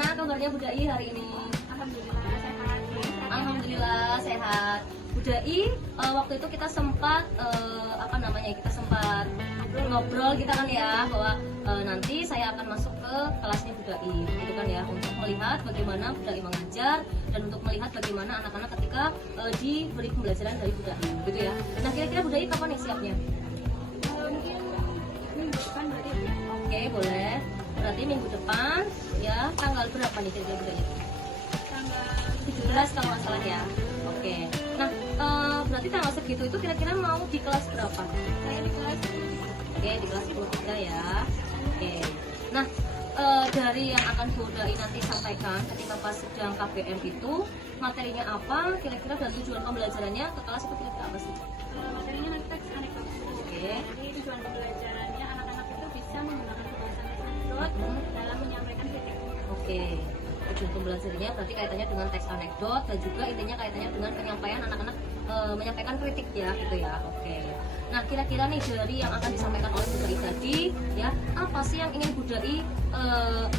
Gimana kabarnya Bu Dai hari ini? Alhamdulillah sehat. Alhamdulillah sehat. Bu Dai, waktu itu kita sempat kita sempat ngobrol kita kan ya bahwa nanti saya akan masuk ke kelasnya Bu Dai, gitu kan ya, untuk melihat bagaimana Bu Dai mengajar dan untuk melihat bagaimana anak-anak ketika diberi pembelajaran dari Bu Dai, gitu ya. Nah kira-kira Bu Dai kapan nih siapnya? Mungkin minggu depan berarti. Oke, boleh. Berarti minggu depan ya, tanggal berapa nih kira-kira Bu Dai? Tanggal 17 kalau nggak salah ya. Oke. Nah, berarti tanggal segitu itu kira-kira mau di kelas berapa? saya di kelas. Oke, di kelas 10 ya. Oke. Nah, dari yang akan Bu Dai nanti sampaikan ketika pas sedang KBM itu, materinya apa? Kira-kira dan tujuan pembelajarannya ke kelas itu kira-kira apa sih? Materinya nanti teks anekdote. Oke. Jadi tujuan pembelajarannya anak-anak itu bisa menggunakan pembahasan anekdot dalam menyampaikan kritik. Oke. Tujuan pembelajarannya berarti kaitannya dengan teks anekdot dan juga intinya kaitannya dengan penyampaian anak-anak menyampaikan kritik ya, gitu ya. Oke. Nah, kira-kira nih dari yang akan disampaikan oleh Bu Dai tadi ya, apa sih yang ingin Bu Dai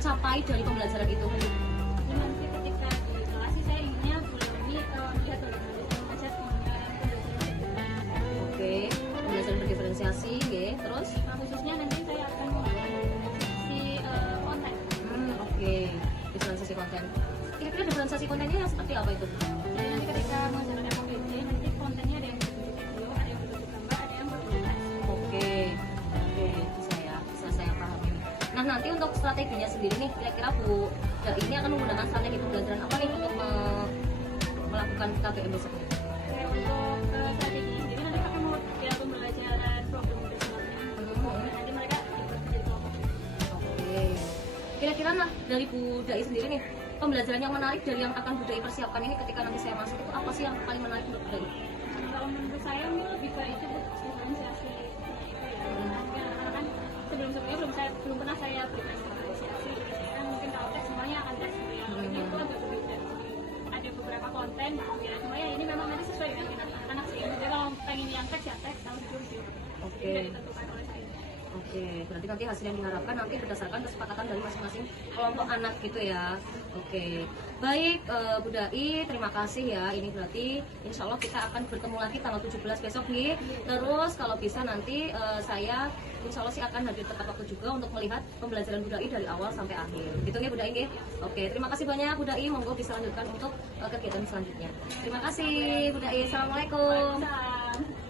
capai dari pembelajaran itu? Jadi nanti ketika di kelas sih saya inginnya bulan ini melihat bagaimana belajar menggunakan pembelajaran. Oke, pembelajaran berdiferensiasi, ya. Terus? Nah, khususnya nanti saya akan si konten. Oke, diferensiasi konten. Kira-kira diferensiasi kontennya yang seperti apa itu? Jadi nanti ketika mengajarkan FOBT, nanti kontennya ada yang berbentuk video, ada yang berbentuk gambar, ada yang berbentuk teks. Oke, bisa saya pahami. Nah, nanti untuk strateginya sendiri nih, kira-kira Bu Dai ini akan menggunakan strategi pembelajaran apa nih untuk melakukan KBM besok ini? Oke, untuk strategi sendiri nanti akan ya pembelajaran problem development. Nanti mereka ikut jadi kelompok. Oke. Kira-kira nah dari Bu Dai sendiri nih, pembelajaran yang menarik dari yang akan Bu Dai persiapkan ini ketika nanti saya masuk itu apa sih yang paling menarik menurut Bu Dai? Kalau menurut saya ini lebih ke itu diferensiasi. Mungkin anak-anak kan sebelum-sebelumnya belum pernah saya berikan diferensiasi. Kan mungkin kalau teks semuanya akan teks gitu ya. Ini itu agak berbeda. Ada beberapa konten gitu ya. Cuma ya ini memang nanti sesuai dengan minat anak-anak sih. Jadi kalau pengen yang teks ya teks, kalau video video. Oke. Tidak ditentukan oleh saya. Oke, berarti nanti hasil yang diharapkan nanti berdasarkan kesepakatan dari masing-masing kelompok anak gitu ya. Oke, baik Bu Dai, terima kasih ya. Ini berarti insya Allah kita akan bertemu lagi tanggal 17 besok nih. Terus kalau bisa nanti saya insya Allah sih akan hadir tepat waktu juga untuk melihat pembelajaran Bu Dai dari awal sampai akhir. Gitu ya Bu Dai? Oke, terima kasih banyak Bu Dai. Monggo bisa lanjutkan untuk kegiatan selanjutnya. Terima kasih Bu Dai. Assalamualaikum. Waalaikumsalam.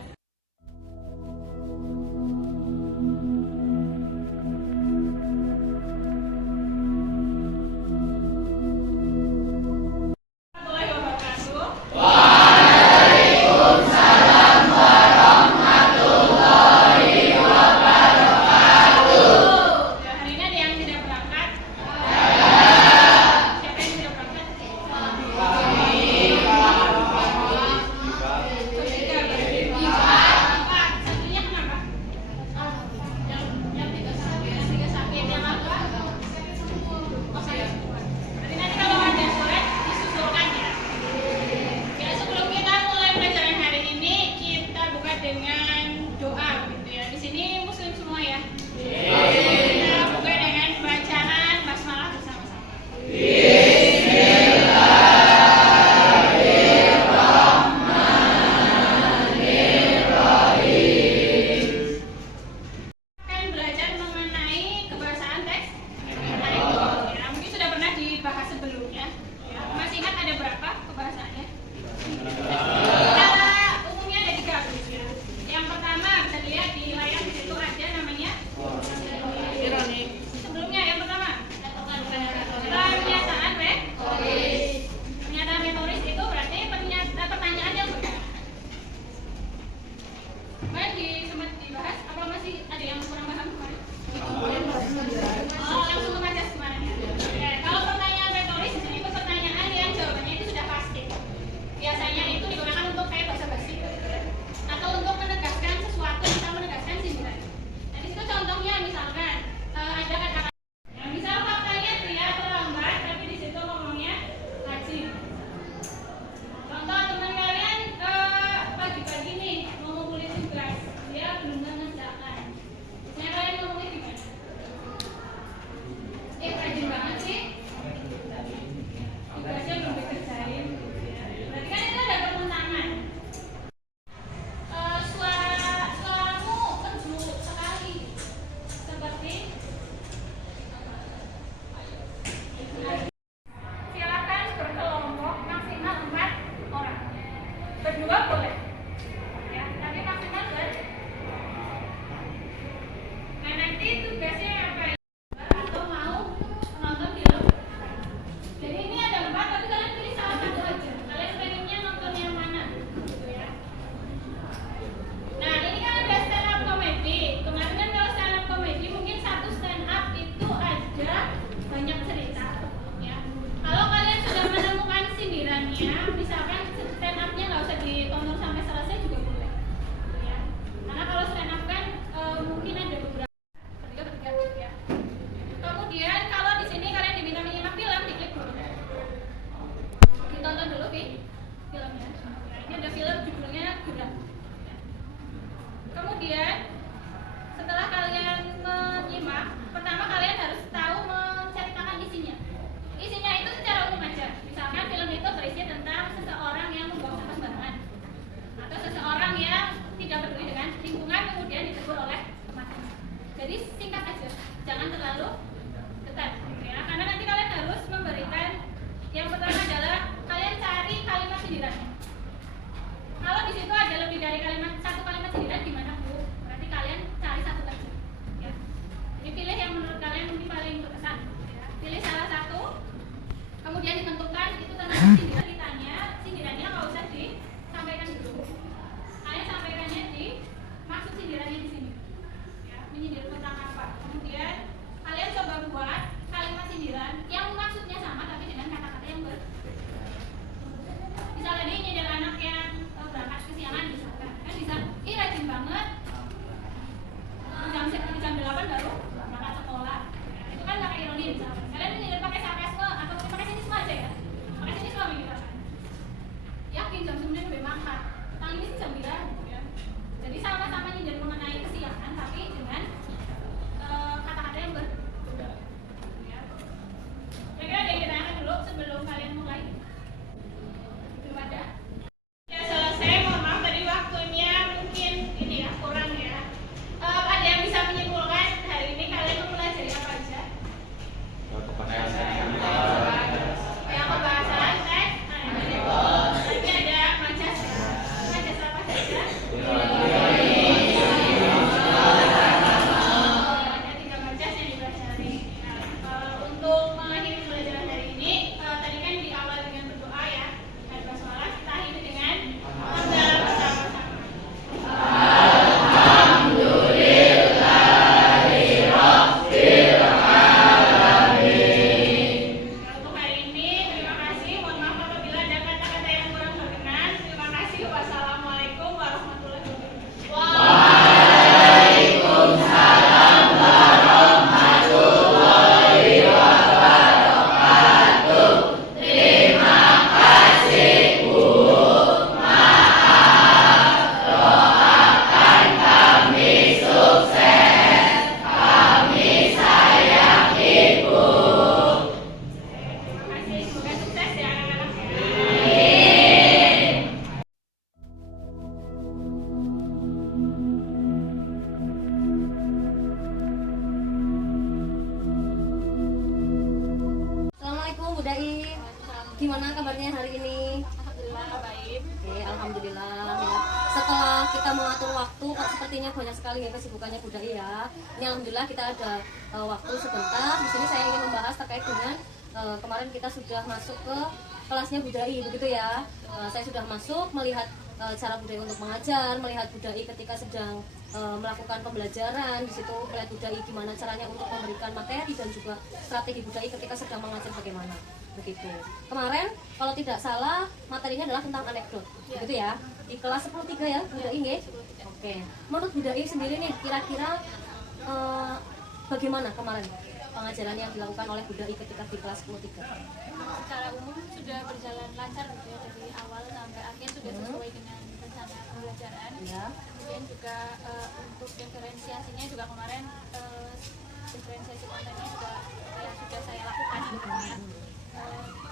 kita mengatur waktu, kok sepertinya banyak sekali ya kesibukannya Bunda ya. Ini alhamdulillah kita ada waktu sebentar. Di sini saya ingin membahas terkait dengan kemarin kita sudah masuk ke kelasnya Budai begitu ya. Saya sudah masuk melihat cara Budai untuk mengajar, melihat Budai ketika sedang melakukan pembelajaran. Di situ melihat Budai gimana caranya untuk memberikan materi dan juga strategi Budai ketika sedang mengajar bagaimana. Begitu. Kemarin kalau tidak salah materinya adalah tentang anekdot. Begitu ya. Di kelas 10.3 ya Budai nggih? Oke. Menurut Budai sendiri nih kira-kira bagaimana kemarin pengajaran yang dilakukan oleh Budai ketika di kelas 10.3? Secara umum sudah berjalan lancar gitu ya, dari awal sampai akhir sudah sesuai dengan rencana pembelajaran. Ya. Kemudian juga untuk diferensiasinya juga kemarin diferensiasi kontennya juga sudah saya lakukan gitu ya.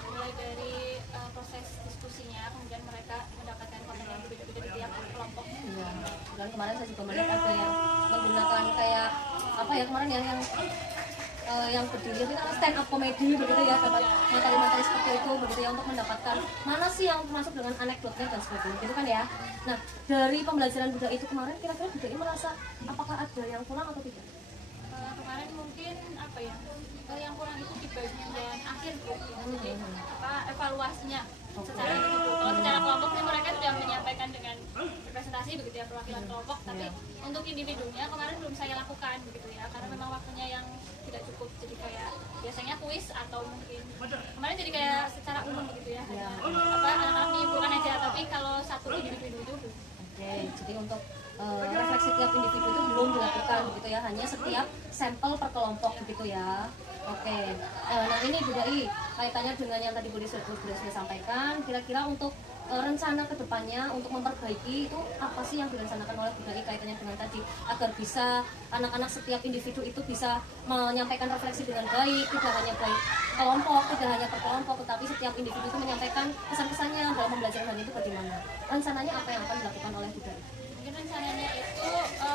Mulai dari proses diskusinya, kemudian mereka mendapatkan konten yang berbeda-beda di tiap kelompok. Ya. Dan kemarin saya juga melihat ada yang menggunakan kayak apa ya kemarin yang berdiri itu stand up comedy begitu ya, dapat materi-materi seperti itu begitu ya, untuk mendapatkan mana sih yang masuk dengan anekdotnya dan sebagainya gitu kan ya. Nah dari pembelajaran Budai itu kemarin kira-kira Budai merasa apakah ada yang kurang atau tidak? Kemarin mungkin apa ya, yang kurang itu di bagian akhir gitu ya. Jadi evaluasinya secara individu. Kalau secara kelompok sih mereka sudah menyampaikan dengan representasi begitu ya, perwakilan kelompok, tapi untuk individunya kemarin belum saya lakukan begitu ya, karena memang waktunya yang tidak cukup. Jadi kayak biasanya kuis atau mungkin kemarin jadi kayak secara umum begitu ya, anak-anak dihiburkan aja, tapi kalau satu individu itu belum. Oke, jadi untuk refleksi tiap individu itu belum dilakukan begitu ya, hanya setiap sampel per kelompok begitu ya. Oke, nah ini Budai kaitannya dengan yang tadi Budai sudah sampaikan, kira-kira untuk rencana kedepannya untuk memperbaiki itu apa sih yang direncanakan oleh Budai kaitannya dengan tadi, agar bisa anak-anak setiap individu itu bisa menyampaikan refleksi dengan baik, tidak hanya baik kelompok, tidak hanya per kelompok, tetapi setiap individu itu menyampaikan pesan-pesannya dalam pembelajaran itu bagaimana? Rencananya apa yang akan dilakukan oleh Budai? Mungkin rencananya itu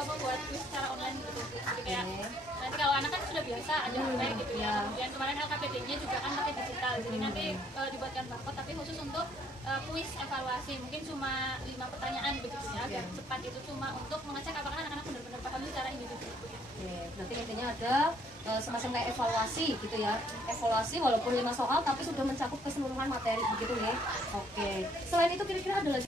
membuat kuis secara online gitu. Jadi kayak nanti kalau anak kan sudah biasa ada HP gitu ya. Kemudian kemarin LKPD-nya juga kan pakai digital. Jadi nanti dibuatkan barcode tapi khusus untuk kuis evaluasi. Mungkin cuma 5 pertanyaan begitu ya. Biar cepat, itu cuma untuk mengecek apakah anak-anak benar-benar paham secara individu. Oke, berarti intinya ada semacam kayak evaluasi gitu ya. Evaluasi walaupun 5 soal tapi sudah mencakup keseluruhan materi begitu ya. Oke. Selain itu kira-kira ada lagi